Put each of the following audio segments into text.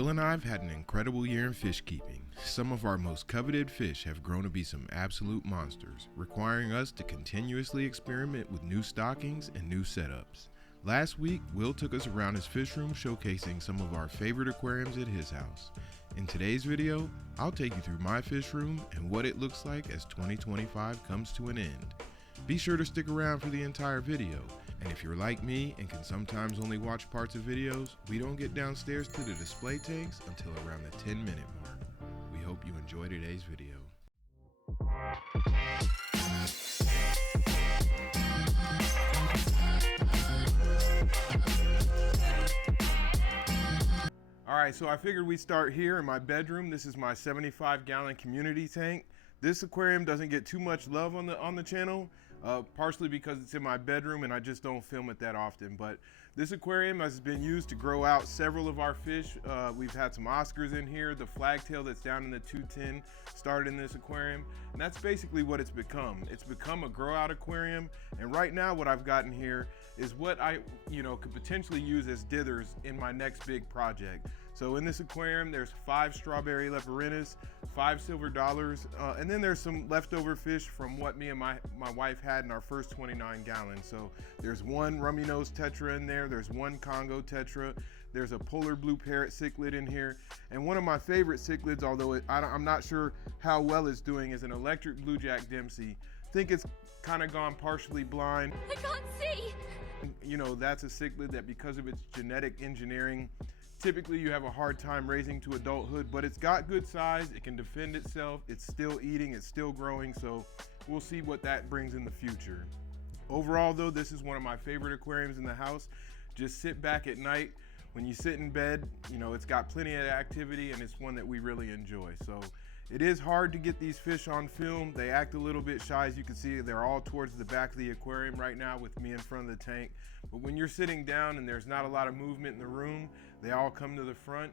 Will and I have had an incredible year in fish keeping. Some of our most coveted fish have grown to be some absolute monsters, requiring us to continuously experiment with new stockings and new setups. Last week, Will took us around his fish room showcasing some of our favorite aquariums at his house. In today's video, I'll take you through my fish room and what it looks like as 2025 comes to an end. Be sure to stick around for the entire video. And if you're like me and can sometimes only watch parts of videos, we don't get downstairs to the display tanks until around the 10-minute mark. We hope you enjoy today's video. Alright, so I figured we'd start here in my bedroom. This is my 75-gallon community tank. This aquarium doesn't get too much love on the channel, partially because it's in my bedroom and I just don't film it that often. But this aquarium has been used to grow out several of our fish. We've had some Oscars in here. The flagtail that's down in the 210 started in this aquarium, and that's basically what it's become. It's become a grow out aquarium, and right now what I've gotten here is what I could potentially use as dithers in my next big project. So in this aquarium, there's 5 strawberry leporinas, 5 silver dollars, and then there's some leftover fish from what me and my wife had in our first 29 gallons. So there's 1 rummy nose tetra in there, there's 1 Congo tetra, there's a polar blue parrot cichlid in here, and one of my favorite cichlids, although I'm not sure how well it's doing, is an electric blue jack Dempsey. I think it's kind of gone partially blind. I can't see! That's a cichlid that, because of its genetic engineering, typically you have a hard time raising to adulthood, but it's got good size, it can defend itself, it's still eating, it's still growing, so we'll see what that brings in the future. Overall though, this is one of my favorite aquariums in the house. Just sit back at night, when you sit in bed, it's got plenty of activity and it's one that we really enjoy. So it is hard to get these fish on film. They act a little bit shy. As you can see, they're all towards the back of the aquarium right now with me in front of the tank. But when you're sitting down and there's not a lot of movement in the room, they all come to the front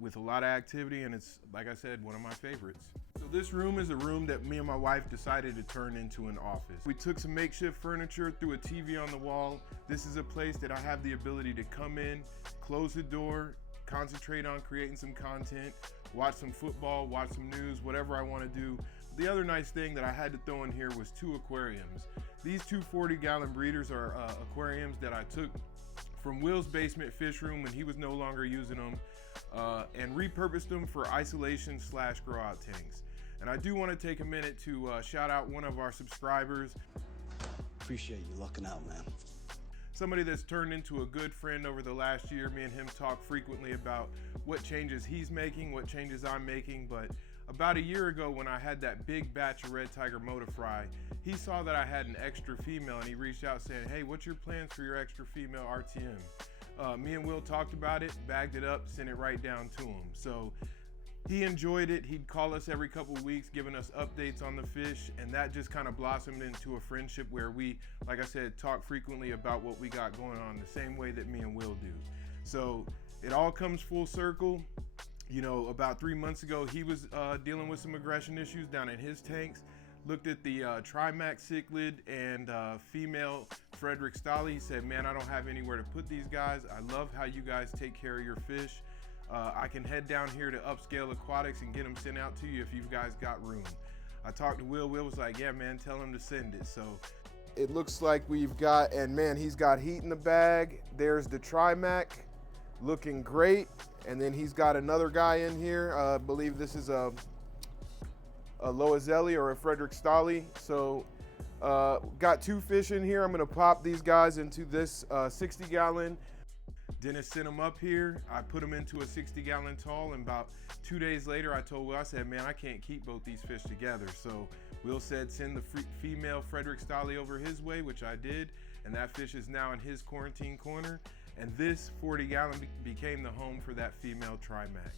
with a lot of activity, and it's, like I said, one of my favorites. So this room is a room that me and my wife decided to turn into an office. We took some makeshift furniture, threw a TV on the wall. This is a place that I have the ability to come in, close the door, concentrate on creating some content, watch some football, watch some news, whatever I want to do. The other nice thing that I had to throw in here was 2 aquariums. These 2 40-gallon breeders are aquariums that I took from Will's basement fish room when he was no longer using them, and repurposed them for isolation / grow out tanks. And I do want to take a minute to shout out one of our subscribers. Appreciate you looking out, man. Somebody that's turned into a good friend over the last year. Me and him talk frequently about what changes he's making, what changes I'm making. But about a year ago, when I had that big batch of red tiger motifry, he saw that I had an extra female and he reached out saying, "Hey, what's your plans for your extra female RTM?" Me and Will talked about it, bagged it up, sent it right down to him. So he enjoyed it. He'd call us every couple of weeks, giving us updates on the fish, and that just kind of blossomed into a friendship where we, like I said, talk frequently about what we got going on, the same way that me and Will do. So it all comes full circle. About 3 months ago, he was dealing with some aggression issues down in his tanks. Looked at the Trimax cichlid and female Frederick Stolly. He said, "Man, I don't have anywhere to put these guys. I love how you guys take care of your fish. I can head down here to Upscale Aquatics and get them sent out to you if you guys got room." I talked to Will. Will was like, "Yeah, man, tell him to send it." So it looks like we've got, and man, he's got heat in the bag. There's the Trimac looking great. And then he's got another guy in here. I believe this is a Loazelli or a Frederick Stolly. So got 2 fish in here. I'm gonna pop these guys into this 60-gallon. Dennis sent them up here. I put them into a 60-gallon tall, and about 2 days later, I told Will, I said, "Man, I can't keep both these fish together." So Will said, "Send the female Frederick Stolly over his way," which I did, and that fish is now in his quarantine corner. And this 40-gallon became the home for that female Trimac.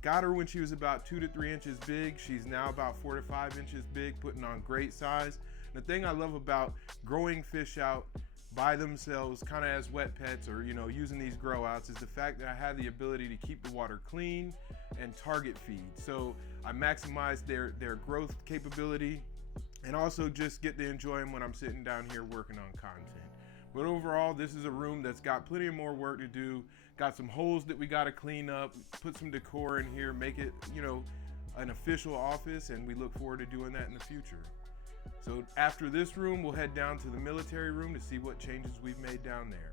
Got her when she was about 2 to 3 inches big. She's now about 4 to 5 inches big, putting on great size. And the thing I love about growing fish out by themselves, kind of as wet pets, or using these grow outs, is the fact that I have the ability to keep the water clean and target feed. So I maximize their growth capability and also just get to enjoy them when I'm sitting down here working on content. But overall, this is a room that's got plenty of more work to do. Got some holes that we got to clean up, put some decor in here, make it, you know, an official office, and we look forward to doing that in the future. So after this room, we'll head down to the military room to see what changes we've made down there.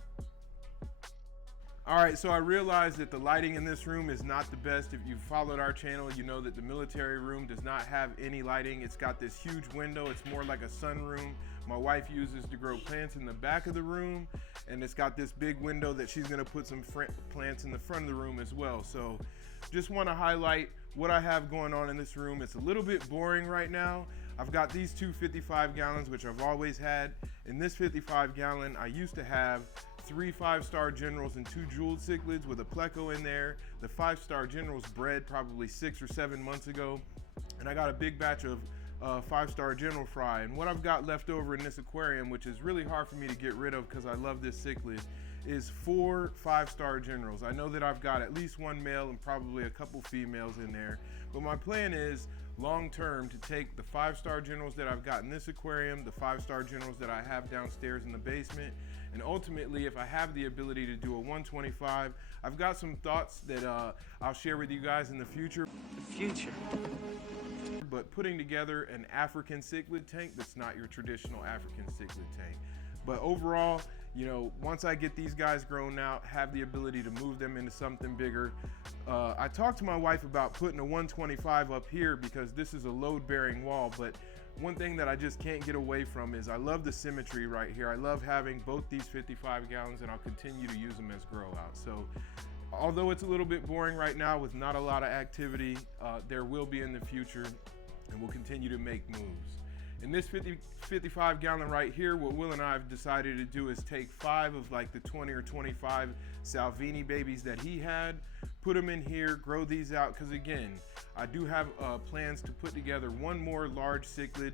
All right, so I realized that the lighting in this room is not the best. If you've followed our channel, you know that the military room does not have any lighting. It's got this huge window. It's more like a sunroom. My wife uses to grow plants in the back of the room, and it's got this big window that she's gonna put some plants in the front of the room as well. So just wanna highlight what I have going on in this room. It's a little bit boring right now. I've got these two 55 gallons, which I've always had. In this 55 gallon, I used to have 3 5-star generals and 2 jeweled cichlids with a pleco in there. The 5-star generals bred probably 6 or 7 months ago, and I got a big batch of 5-star general fry. And what I've got left over in this aquarium, which is really hard for me to get rid of because I love this cichlid, is 4 5-star generals. I know that I've got at least 1 male and probably a couple females in there, but my plan is long term to take the 5-star generals that I've got in this aquarium, the 5-star generals that I have downstairs in the basement, and ultimately, if I have the ability to do a 125, I've got some thoughts that I'll share with you guys in the future. But putting together an African cichlid tank that's not your traditional African cichlid tank. But overall, you know, once I get these guys grown out, have the ability to move them into something bigger. I talked to my wife about putting a 125 up here because this is a load-bearing wall, but one thing that I just can't get away from is I love the symmetry right here. I love having both these 55 gallons, and I'll continue to use them as grow out. So although it's a little bit boring right now with not a lot of activity, there will be in the future, and we'll continue to make moves. In this 55 gallon right here, what Will and I have decided to do is take 5 of like the 20 or 25 Salvini babies that he had, put them in here, grow these out, because again, I do have plans to put together one more large cichlid,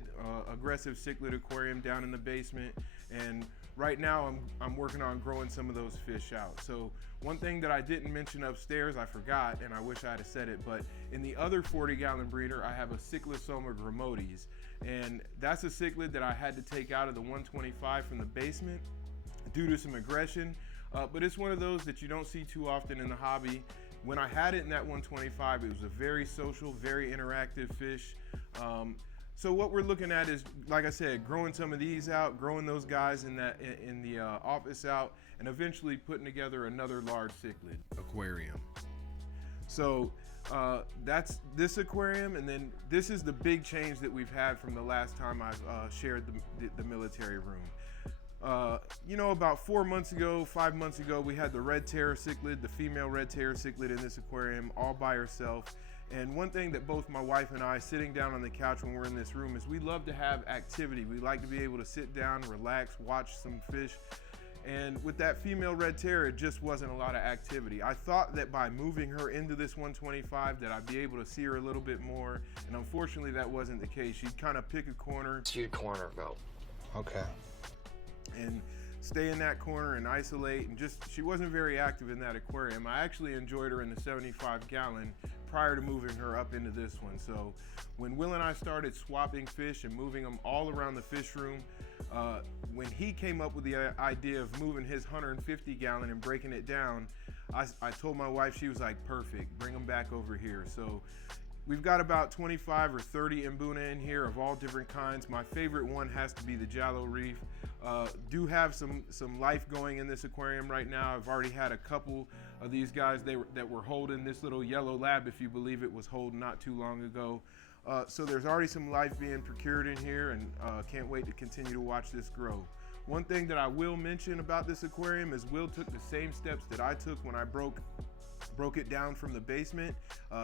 aggressive cichlid aquarium down in the basement, and right now I'm working on growing some of those fish out. So one thing that I didn't mention upstairs, I forgot, and I wish I had said it, but in the other 40 gallon breeder, I have a Cyclosoma grammodes, and that's a cichlid that I had to take out of the 125 from the basement due to some aggression, but it's one of those that you don't see too often in the hobby. When I had it in that 125, it was a very social, very interactive fish. So what we're looking at is, like I said, growing some of these out, growing those guys in the office out, and eventually putting together another large cichlid aquarium. So that's this aquarium, and then this is the big change that we've had from the last time I've shared the military room. You know, about 4 months ago, 5 months ago, we had the red terror cichlid, the female red terror cichlid in this aquarium all by herself. And one thing that both my wife and I, sitting down on the couch when we're in this room, is we love to have activity. We like to be able to sit down, relax, watch some fish. And with that female red terror, it just wasn't a lot of activity. I thought that by moving her into this 125 that I'd be able to see her a little bit more, and unfortunately that wasn't the case. She'd kind of pick a corner. To your corner, go. Okay. And stay in that corner and isolate, and just, she wasn't very active in that aquarium. I actually enjoyed her in the 75 gallon prior to moving her up into this one. So when Will and I started swapping fish and moving them all around the fish room, when he came up with the idea of moving his 150 gallon and breaking it down, I told my wife, she was like, perfect, bring them back over here. So we've got about 25 or 30 Mbuna in here of all different kinds. My favorite one has to be the Jallow Reef. Do have some life going in this aquarium right now. I've already had a couple of these guys that were holding. This little yellow lab, if you believe it, was holding not too long ago. So there's already some life being procured in here, and can't wait to continue to watch this grow. One thing that I will mention about this aquarium is Will took the same steps that I took when I broke it down from the basement.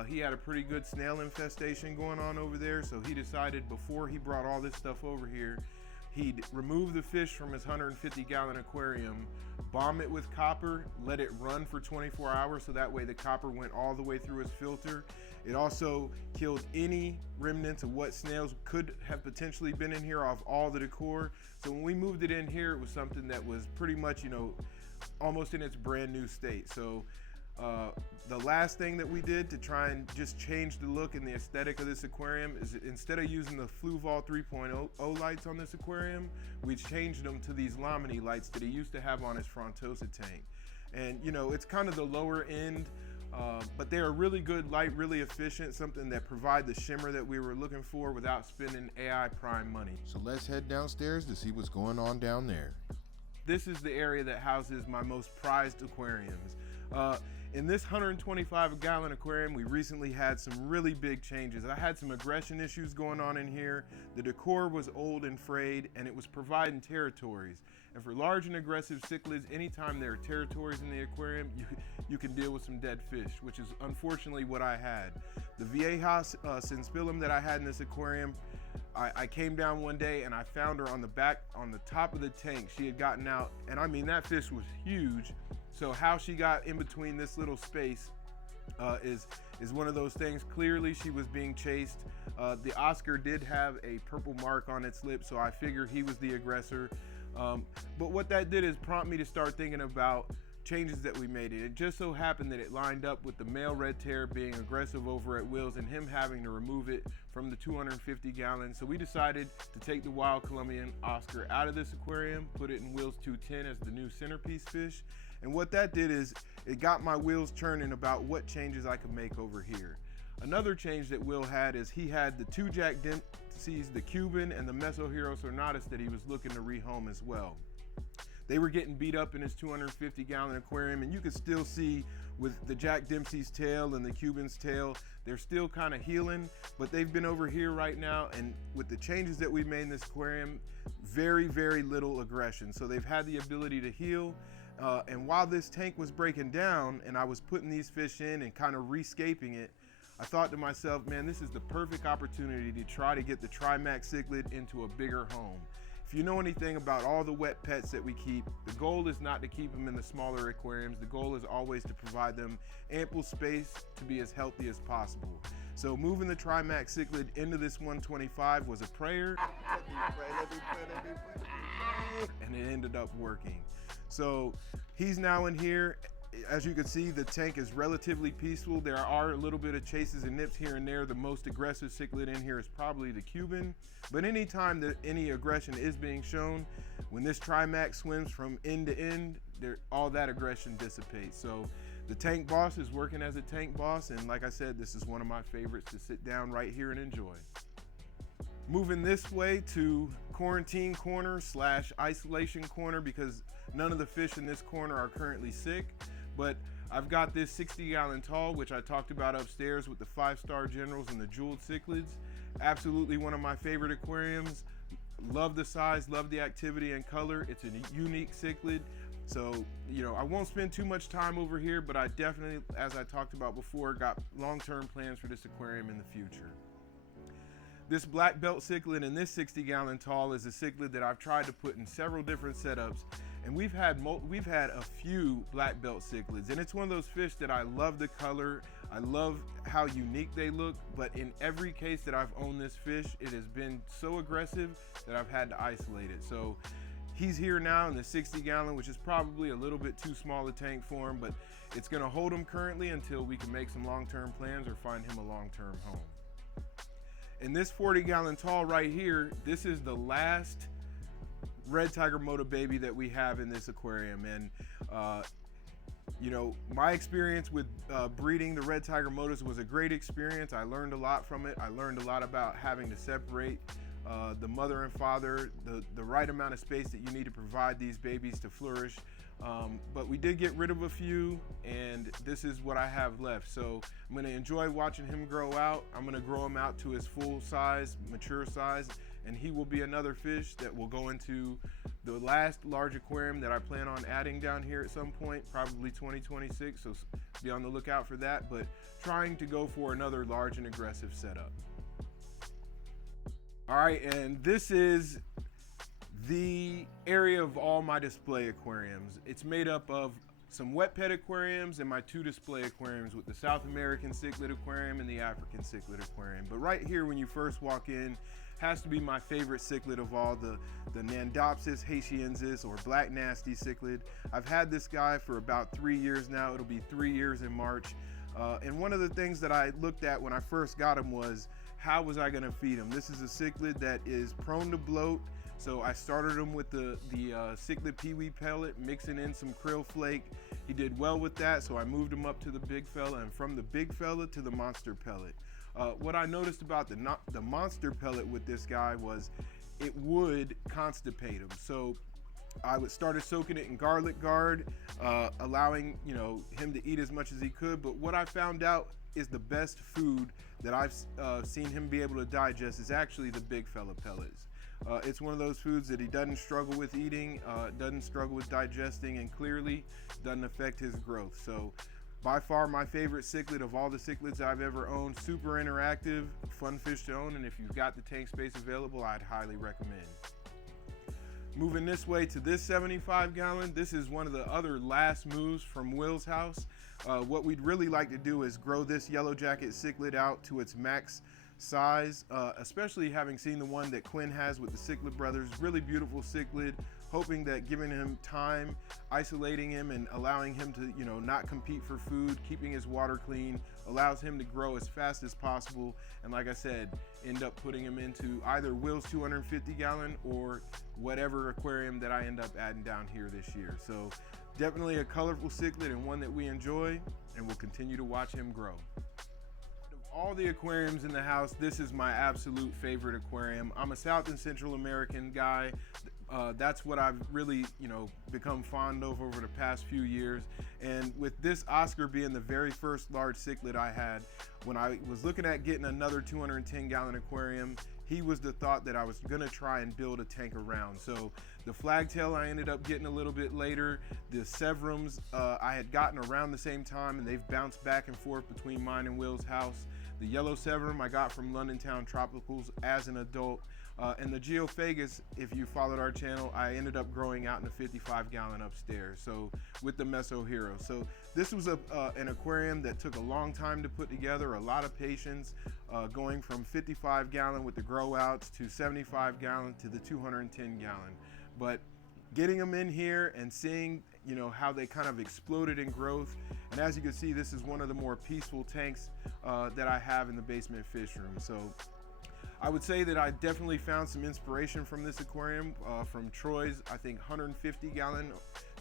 He had a pretty good snail infestation going on over there, so he decided before he brought all this stuff over here, he'd remove the fish from his 150 gallon aquarium, bomb it with copper, let it run for 24 hours so that way the copper went all the way through his filter. It also killed any remnants of what snails could have potentially been in here off all the decor. So when we moved it in here, it was something that was pretty much, you know, almost in its brand new state. So The last thing that we did to try and just change the look and the aesthetic of this aquarium is, instead of using the Fluval 3.0 lights on this aquarium, we changed them to these Lamini lights that he used to have on his Frontosa tank. And you know, it's kind of the lower end, but they're a really good light, really efficient, something that provide the shimmer that we were looking for without spending AI prime money. So let's head downstairs to see what's going on down there. This is the area that houses my most prized aquariums. In this 125-gallon aquarium, we recently had some really big changes. I had some aggression issues going on in here. The decor was old and frayed, and it was providing territories. And for large and aggressive cichlids, anytime there are territories in the aquarium, you can deal with some dead fish, which is unfortunately what I had. The Viejas Senspilum that I had in this aquarium, I came down one day and I found her on the top of the tank. She had gotten out, and I mean, that fish was huge. So how she got in between this little space is one of those things. Clearly she was being chased. The Oscar did have a purple mark on its lip, so I figured he was the aggressor. But what that did is prompt me to start thinking about changes that we made. It just so happened that it lined up with the male red tear being aggressive over at Will's and him having to remove it from the 250 gallons. So we decided to take the wild Colombian Oscar out of this aquarium, put it in Will's 210 as the new centerpiece fish. And what that did is it got my wheels churning about what changes I could make over here. Another change that Will had is he had the two Jack Dempseys, the Cuban and the Mesohero Sornatus, that he was looking to rehome as well. They were getting beat up in his 250-gallon aquarium, and you could still see with the Jack Dempsey's tail and the Cuban's tail, they're still kind of healing, but they've been over here right now, and with the changes that we made in this aquarium, very, very little aggression. So they've had the ability to heal. And while this tank was breaking down and I was putting these fish in and kind of rescaping it, I thought to myself, man, this is the perfect opportunity to try to get the Trimax cichlid into a bigger home. If you know anything about all the wet pets that we keep, the goal is not to keep them in the smaller aquariums. The goal is always to provide them ample space to be as healthy as possible. So moving the Trimax cichlid into this 125 was a prayer, and it ended up working. So he's now in here. As you can see, the tank is relatively peaceful. There are a little bit of chases and nips here and there. The most aggressive cichlid in here is probably the Cuban. But anytime that any aggression is being shown, when this Trimax swims from end to end, all that aggression dissipates. So the tank boss is working as a tank boss. And like I said, this is one of my favorites to sit down right here and enjoy. Moving this way to quarantine corner / isolation corner, because none of the fish in this corner are currently sick. But I've got this 60-gallon tall, which I talked about upstairs with the 5-star generals and the jeweled cichlids. Absolutely one of my favorite aquariums. Love the size, love the activity and color. It's a unique cichlid. So, you know, I won't spend too much time over here, but I definitely, as I talked about before, got long-term plans for this aquarium in the future. This black belt cichlid in this 60-gallon tall is a cichlid that I've tried to put in several different setups, and we've had a few black belt cichlids, and it's one of those fish that I love the color, I love how unique they look, but in every case that I've owned this fish, it has been so aggressive that I've had to isolate it. So he's here now in the 60-gallon, which is probably a little bit too small a tank for him, but it's gonna hold him currently until we can make some long-term plans or find him a long-term home. In this 40-gallon tall right here, this is the last red tiger moto baby that we have in this aquarium. And you know, my experience with breeding the red tiger motos was a great experience. I learned a lot from it. I learned a lot about having to separate the mother and father, the right amount of space that you need to provide these babies to flourish. But we did get rid of a few, and this is what I have left. So I'm gonna enjoy watching him grow out. I'm gonna grow him out to his full size, mature size, and he will be another fish that will go into the last large aquarium that I plan on adding down here at some point, probably 2026, so be on the lookout for that, but trying to go for another large and aggressive setup. All right, and this is the area of all my display aquariums. It's made up of some wet pet aquariums, and my 2 display aquariums with the South American cichlid aquarium and the African cichlid aquarium. But right here, when you first walk in, has to be my favorite cichlid of all, the Nandopsis haitiensis, or black nasty cichlid. I've had this guy for about 3 years now. It'll be 3 years in March. And one of the things that I looked at when I first got him was, how was I gonna feed him? This is a cichlid that is prone to bloat. So I started him with the cichlid peewee pellet, mixing in some krill flake. He did well with that, so I moved him up to the big fella, and from the big fella to the monster pellet. What I noticed about the monster pellet with this guy was it would constipate him. So I started soaking it in garlic guard, allowing him to eat as much as he could. But what I found out is the best food that I've seen him be able to digest is actually the big fella pellets. It's one of those foods that he doesn't struggle with eating, doesn't struggle with digesting, and clearly doesn't affect his growth. So by far my favorite cichlid of all the cichlids I've ever owned. Super interactive, fun fish to own, and if you've got the tank space available, I'd highly recommend. Moving this way to this 75 gallon, this is one of the other last moves from Will's house. What we'd really like to do is grow this yellow jacket cichlid out to its max size, especially having seen the one that Quinn has with the Cichlid Brothers. Really beautiful cichlid, hoping that giving him time, isolating him, and allowing him to not compete for food, keeping his water clean, allows him to grow as fast as possible, and like I said, end up putting him into either Will's 250 gallon or whatever aquarium that I end up adding down here this year. So definitely a colorful cichlid, and one that we enjoy, and we'll continue to watch him grow. All the aquariums in the house, this is my absolute favorite aquarium. I'm a South and Central American guy. That's what I've really, become fond of over the past few years. And with this Oscar being the very first large cichlid I had, when I was looking at getting another 210 gallon aquarium, he was the thought that I was gonna try and build a tank around. So the flagtail I ended up getting a little bit later. The Severums I had gotten around the same time, and they've bounced back and forth between mine and Will's house. The yellow Severum I got from London Town Tropicals as an adult. And the Geophagus, if you followed our channel, I ended up growing out in a 55 gallon upstairs, so with the Meso Hero. So this was an aquarium that took a long time to put together, a lot of patience, going from 55 gallon with the grow outs to 75 gallon to the 210 gallon. But getting them in here and seeing how they kind of exploded in growth, and as you can see, this is one of the more peaceful tanks that I have in the basement fish room. So I would say that I definitely found some inspiration from this aquarium, from Troy's, I think, 150 gallon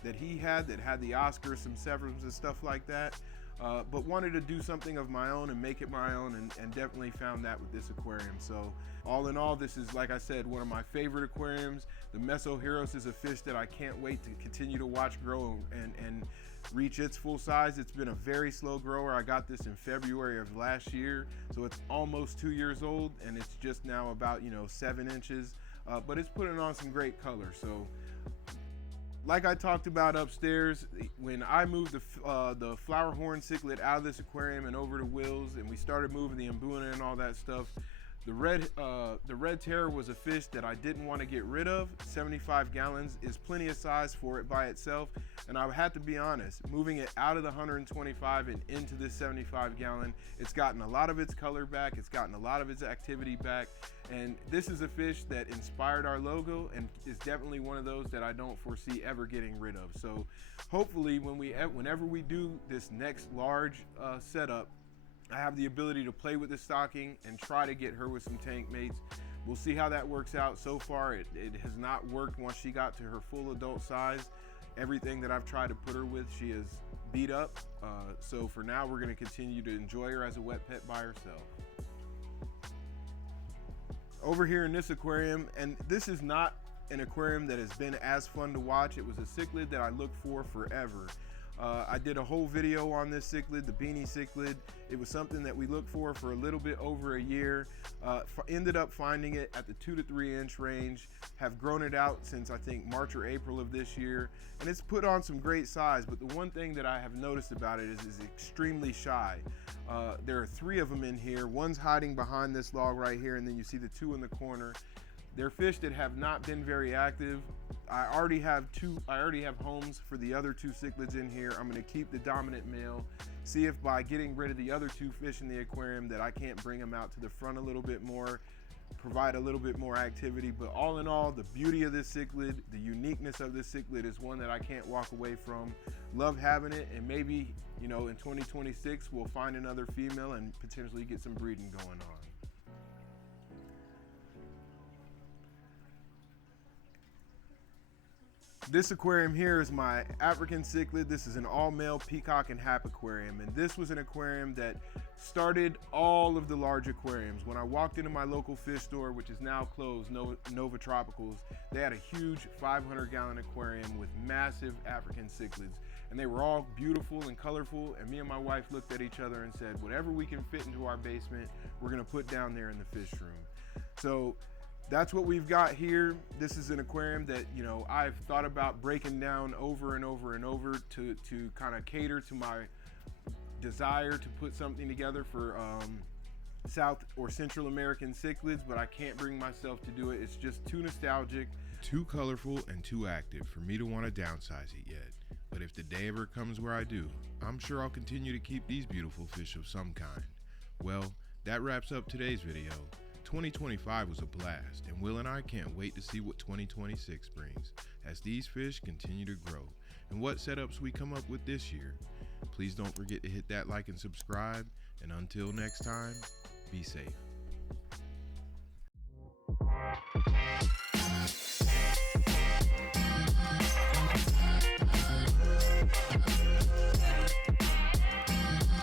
that he had that had the Oscars, some Severums and stuff like that, but wanted to do something of my own and make it my own, and definitely found that with this aquarium. So all in all, this is, like I said, one of my favorite aquariums. The Meso Heroes is a fish that I can't wait to continue to watch grow and reach its full size. It's been a very slow grower. I got this in February of last year, so it's almost 2 years old, and it's just now about 7 inches, but it's putting on some great color. So like I talked about upstairs, when I moved the flower horn cichlid out of this aquarium and over to Will's, and we started moving the Mbuna and all that stuff, the red terror was a fish that I didn't want to get rid of. 75 gallons is plenty of size for it by itself, and I had to be honest, moving it out of the 125 and into this 75 gallon, it's gotten a lot of its color back, it's gotten a lot of its activity back, and this is a fish that inspired our logo and is definitely one of those that I don't foresee ever getting rid of. So hopefully whenever we do this next large setup, I have the ability to play with the stocking and try to get her with some tank mates. We'll see how that works out. So far, it has not worked once she got to her full adult size. Everything that I've tried to put her with, she is beat up. So for now, we're gonna continue to enjoy her as a wet pet by herself. Over here in this aquarium, and this is not an aquarium that has been as fun to watch. It was a cichlid that I looked for forever. I did a whole video on this cichlid, the beanie cichlid. It was something that we looked for a little bit over a year. Ended up finding it at the 2 to 3 inch range. Have grown it out since I think March or April of this year, and it's put on some great size. But the one thing that I have noticed about it is it's extremely shy. There are 3 of them in here. One's hiding behind this log right here, and then you see the 2 in the corner. They're fish that have not been very active. I already have homes for the other 2 cichlids in here. I'm gonna keep the dominant male, see if by getting rid of the other 2 fish in the aquarium that I can't bring them out to the front a little bit more, provide a little bit more activity. But all in all, the beauty of this cichlid, the uniqueness of this cichlid is one that I can't walk away from. Love having it, and maybe, you know, in 2026 we'll find another female and potentially get some breeding going on. This aquarium here is my African cichlid. This is an all-male peacock and hap aquarium, and this was an aquarium that started all of the large aquariums. When I walked into my local fish store, which is now closed, Nova Tropicals, they had a huge 500-gallon aquarium with massive African cichlids, and they were all beautiful and colorful, and me and my wife looked at each other and said, whatever we can fit into our basement, we're gonna put down there in the fish room. So that's what we've got here. This is an aquarium that, you know, I've thought about breaking down over and over and over to kind of cater to my desire to put something together for South or Central American cichlids, but I can't bring myself to do it. It's just too nostalgic. Too colorful and too active for me to want to downsize it yet. But if the day ever comes where I do, I'm sure I'll continue to keep these beautiful fish of some kind. Well, that wraps up today's video. 2025 was a blast, and Will and I can't wait to see what 2026 brings as these fish continue to grow and what setups we come up with this year. Please don't forget to hit that like and subscribe, and until next time, be safe.